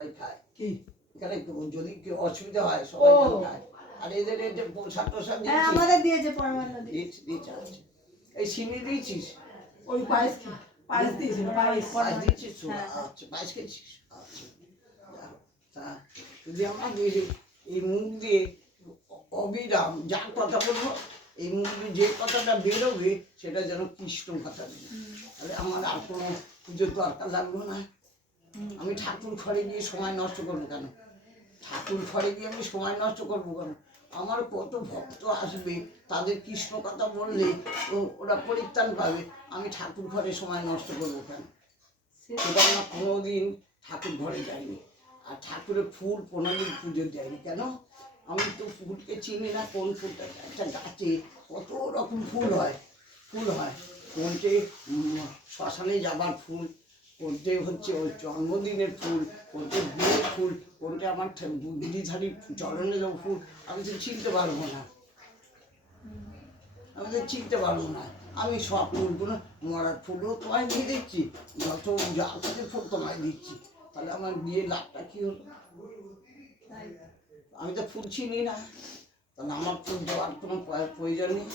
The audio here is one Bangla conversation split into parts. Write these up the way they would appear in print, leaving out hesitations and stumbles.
খায় কি এখানে যদি কেউ অসুবিধা হয় সবাই খায়। আর এদের এই যে পোশাক টোশাক দিয়েছিস? আমাদের দিয়েছে পরমান্ন দিয়েছে। আচ্ছা এই সিনি দিয়েছিস? ওই পায়েস দিয়েছিল, পায়েস দিয়েছিস? আচ্ছা পায়েস খেয়েছিস? আচ্ছা তা যদি আমাকে এই মুখ দিয়ে অবিরাম যার কথা বলবো এই মুখ দিয়ে যে কথাটা বেরোবে সেটা যেন কৃষ্ণ কথা বেরোবে। তাহলে আমার আর কোনো পুজোর দরকার লাগলো না। আমি ঠাকুর ঘরে গিয়ে সময় নষ্ট করবো কেন? ঠাকুর ঘরে গিয়ে আমি সময় নষ্ট করবো কেন? আমার কত ভক্ত আসবে, তাদের কৃষ্ণ কথা বললে ওরা পরিত্রাণ পাবে। আমি ঠাকুর ঘরে সময় নষ্ট করবো কেন? সেটা আমরা কোনোদিন ঠাকুর ঘরে যাইনি। আর ঠাকুরের ফুল কোনোদিন পুজো দেয়নি। কেন? আমি তো ফুলকে চিনি না কোন ফুলটা। একটা গাছে কত রকম ফুল হয়। কোনটে শ্মশানে যাবার ফুল, কোনটে হচ্ছে ওই জন্মদিনের ফুল, কোনটে বিয়ের ফুল, কোনটে আমার গিরিধারী চরণে যাবো ফুল। আমি তো চিনতে পারবো না। আমি সব ফুলগুলো মরার ফুলও তোমায় দিয়ে দিচ্ছি, যত জাতের ফুল তোমায় দিচ্ছি। তাহলে আমার বিয়ে লাভটা কী হলো? আমি তো ফুল চিনি না, তাহলে আমার ফুল দেওয়ার কোনো প্রয়োজন নেই।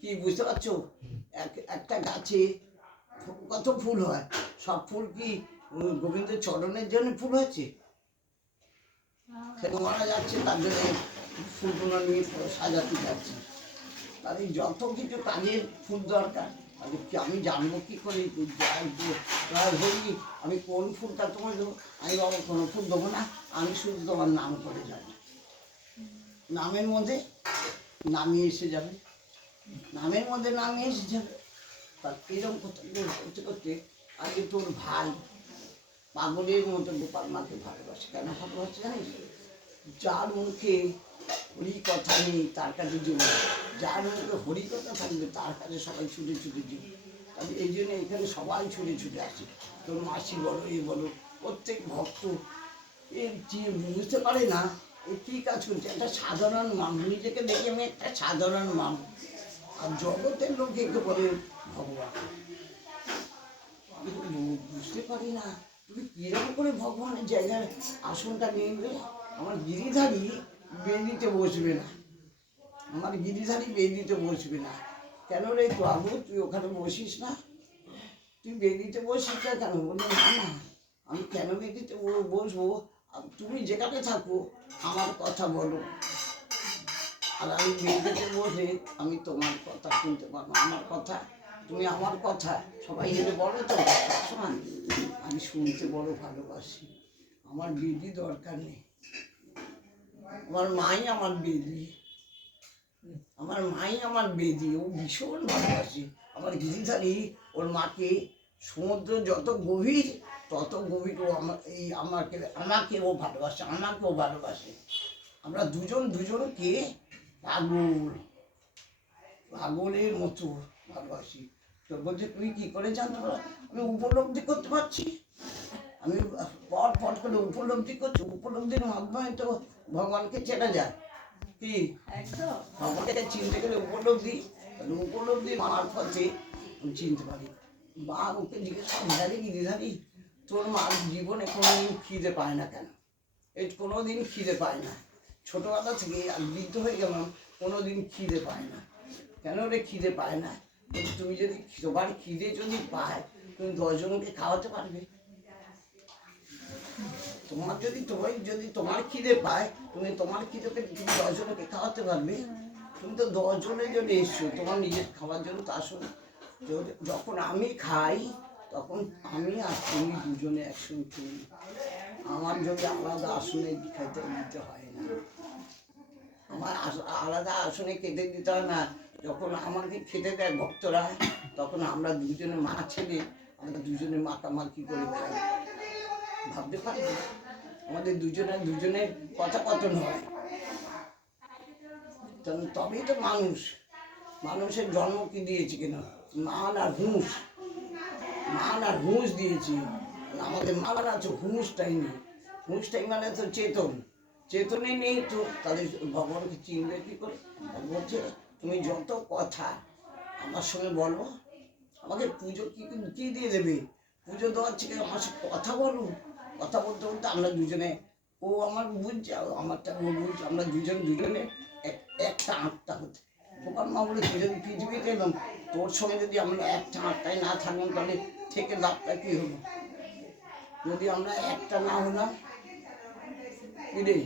কি বুঝতে পারছো? একটা গাছে কত ফুল হয়, সব ফুল কি গোবিন্দের চরণের জন্য ফুল হচ্ছে? মারা যাচ্ছে তার জন্য ফুলগুলো নিয়ে সাজাতে যাচ্ছি। তাদের যত কিছু কাজের ফুল দরকার, আমি জানবো কি করে ধরি আমি কোন ফুলটা তোমায় দেবো? আমি বাবা কোনো ফুল দেবো না, আমি শুধু তোমার নাম করে যাবো। নামের মধ্যে নামিয়ে এসে যাবে, তার এরকম করতে করতে আগে তোর ভাই পাগলের মতো গোপাল মাকে ভালোবাসে। কেন ভালোবাসে জানিস? যার মুখে হরি কথা নেই তার কাছে যাবে, যার মুখে হরি কথা থাকবে তার কাছে সবাই ছুটে যাবে। তাহলে এই জন্য এখানে সবাই ছুটে আসে। তোর মাসি বলো, বলো, প্রত্যেক ভক্ত বুঝতে পারে না এ কী কাজ করছে। একটা সাধারণ মানুষ, নিজেকে দেখে আমি একটা সাধারণ মানুষ, আর জগতের লোক একে বলে ভগবান। বুঝতে পারি না তুমি কিরকম করে ভগবানের জায়গায় আসনটা নেবে। আমার গিরিধারী বেদিতে বসবে না, কেন রে বাবু তুই ওখানে বসিস না? তুই বেদিতে বসিস না কেন? বললি না আমি কেন বেদিতে বসবো? তুমি যেখানে থাকো আমার কথা বলো, আর আমি বেদিতে বসে আমি তোমার কথা শুনতে পারবো। আমার কথা তুমি আমার কথা সবাই এনে বলো তো সবসময়। আমি শুনতে বড় ভালোবাসি। আমার বেদি দরকার নেই। আমার মাই আমার বেদি, ও ভীষণ ভালোবাসি। আমার গিরিধারী ওর মাকে সমুদ্র যত গভীর তত গভীর ও আমাকেও ভালোবাসে। আমরা দুজনকে পাগলের মতো ভালোবাসি। তো বলছে তুই কি করে জানতে পারো? আমি উপলব্ধি করতে পারছি। আমি পট করে উপলব্ধির মাধ্যমে তো ভগবানকে চেনা যায়। কি ভগবানকে চিনতে গেলে উপলব্ধি মারফতে চিনতে পারি। মা ওকে জিজ্ঞেস করে গিরিধারী তোর মার জীবনে কোনোদিন খিদে পায় না কেন? কোনোদিন খিদে পায় না, ছোটবেলা থেকে আর বৃদ্ধ হয়ে গেলাম কোনোদিন খিদে পায় না। কেন রে খিদে পায় না? তুমি যদি তোমার খিদে যদি পায় তুমি 10 জনকে খাওয়াতে পারবে? তোমার খিদে পায় তুমি তোমার খিদেকে তুমি 10 জনকে খাওয়াতে পারবে? তুমি তো 10 জনের জন্য এসছো, তোমার নিজের খাওয়ার জন্য তো আসো না। যখন আমি খাই তখন আমি আর তুমি দুজনে একসঙ্গে খেয়ে নিই। আমার যদি আলাদা আসনে খেতে দিতে হয় না, আমার আলাদা আসনে খেতে দিতে হয় না। যখন আমাকে খেতে দেয় ভক্তরা তখন আমরা দুজনে মা ছেলে আমরা দুজনে মাখামাখি করে খাই। ভাবতে পারি আমাদের দুজনের কথা কথন হয়, তবেই তো মানুষের জন্ম কি দিয়েছে কিনা? মান আর হুঁশ দিয়েছি। আমাদের মান আছে, হুঁশটাই নেই। হুঁশটাই মানে তো চেতনে নেই তো তাদের ভগবানকে চিনবে কি করে? বলছে তুমি যত কথা আমার সঙ্গে বলো, আমাকে পুজো কি দিয়ে দেবে? পুজো দেওয়ার থেকে আমার সাথে কথা বলো, কথা বলতে বলতে আমরা দুজনে, ও আমার বুঝছে আর আমারটা ও বুঝছে, আমরা দুজনে একটা আত্মা হতে। বোকার মা বলে তুই যদি পৃথিবীতে এলাম, তোর সঙ্গে যদি আমরা একটা আত্মায় না থাকলাম তাহলে থেকে লাভটা কী হলো? যদি আমরা একটা না হলাম, কি রে,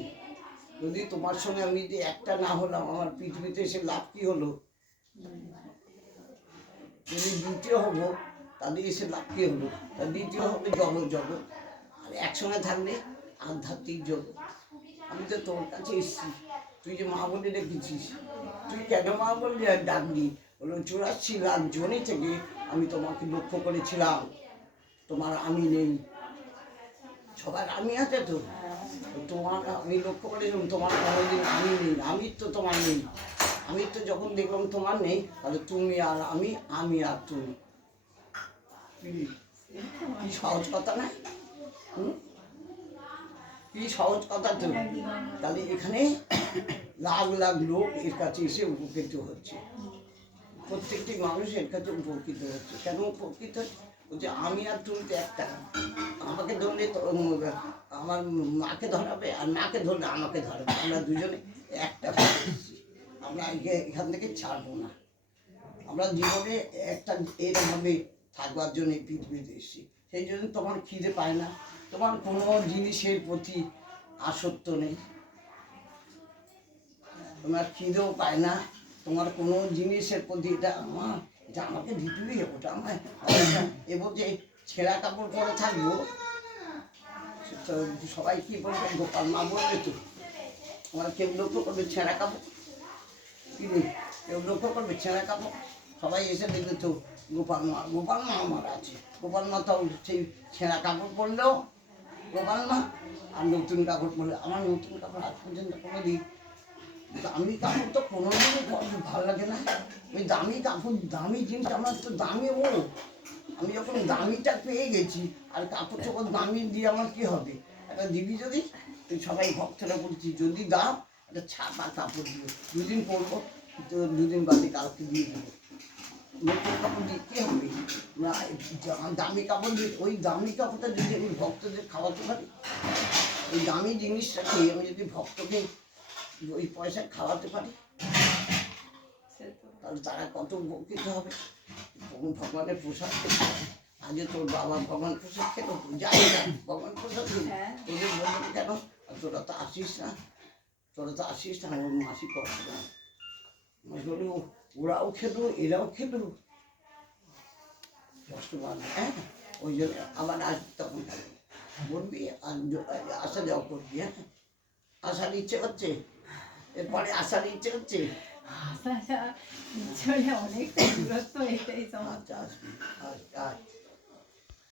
যদি তোমার সঙ্গে আমি যদি একটা না হলাম, আমার পৃথিবীতে এসে লাভ কী হলো? যদি দ্বিতীয় হবো তাহলে এসে লাভ কী হলো? তা দ্বিতীয় হবে জগৎ, আর একসঙ্গে থাকলে আধ্যাত্মিক জগৎ। আমি তো তোর কাছে এসেছি, তুই যে মা বলে রেখেছিস, তুই কেন মা বললি আর ডাকলি? বললো 84 লাখ জনে থেকে আমি তোমাকে লক্ষ্য করেছিলাম, তোমার আমি নেই। সবার আমি আছে তো, তোমার আমি লক্ষ্য করেছিলাম, তোমার কোনোদিন আমি নেই, আমি তো তোমার নেই। আমি তো যখন দেখলাম তোমার নেই, তাহলে তুমি আর আমি আর তুমি। কি সহজ কথা না? কি সহজ কথা তো। তাহলে এখানে লাখ লাখ লোক এর কাছে এসে উপকৃত হচ্ছে, প্রত্যেকটি মানুষ এর কাছে উপকৃত হচ্ছে। কেন উপকৃত হচ্ছে? বলছে আমি আর তুমি তো একটা। আমাকে ধরলে তো আমার মাকে ধরাবে, আর মাকে ধরলে আমাকে ধরাবে, আমরা দুজনে একটা হয়ে এসেছি। আমরা এখান থেকে ছাড়বো না। আমরা জীবনে একটা এরভাবে থাকবার জন্য পৃথিবীতে এসেছি। সেই জন্য তোমার খিদে পায় না, তোমার কোনো জিনিসের প্রতি আসক্ত নেই, তোমার খিদেও পায় না, তোমার কোনো জিনিসের প্রতি এটা আমার, এটা আমাকে দিতেই হবে, ওটা আমার। এ বলছে ছেঁড়া কাপড় পরে থাকবো, তো সবাই কী বলবে? গোপাল মা বলবে তো, আমার কেউ লক্ষ্য করবে ছেঁড়া কাপড়? কি রে, কেউ লক্ষ্য করবে ছেঁড়া কাপড়? সবাই এসে দেখবে তো গোপাল মা আমার আছে। গোপাল মা তো সেই ছেঁড়া কাপড় পরলেও গোপাল মা, আর নতুন কাপড় পরলে আমার নতুন কাপড় আজ পর্যন্ত কোনো দিন, দামি কাপড় তো কোনোদিনই ভালো লাগে না। ওই দামি কাপড়, দামি জিনিস আমার তো দামি। ও আমি যখন দামিটা পেয়ে গেছি, আর কাপড় চোপড় দামি দিয়ে আমার কী হবে? একটা দিবি যদি, তুই সবাই ভক্তরা বলছি যদি দাও একটা ছাপা কাপড় দিও, দুদিন পরবো, তো দুদিন বাদে কালকে দিয়ে দেবো। নতুন কাপড় দিয়ে কী হবে? না, দামি কাপড় দিয়ে, ওই দামি কাপড়টা যদি আমি ভক্তদের খাওয়াতে পারি, ওই দামি জিনিসটাকে আমি যদি ভক্তকে ওই পয়সা খাওয়াতে পারি, তাহলে তারা কত উপকৃত হবে। তখন ভগবানের প্রসাদ খেতে, আগে তোর বাবা ভগবান প্রসাদ খেত, যাই না ভগবান প্রসাদ খেত, তোদের বলবেন কেন তোরা তো আসিস না, ওর মাসি কষ্ট না। মাসি বলি ওরাও খেলো, এরাও খেলো, কষ্ট পাবে। হ্যাঁ, ওই জন্য আবার আজ তখন বলবি, আর আসা যাওয়া করবি। হ্যাঁ, আসার ইচ্ছে হচ্ছে, এরপরে আসার ইচ্ছে হচ্ছে। অনেকটা দূরত্ব, এটাই সমস্যা। আচ্ছা, আচ্ছা, আচ্ছা।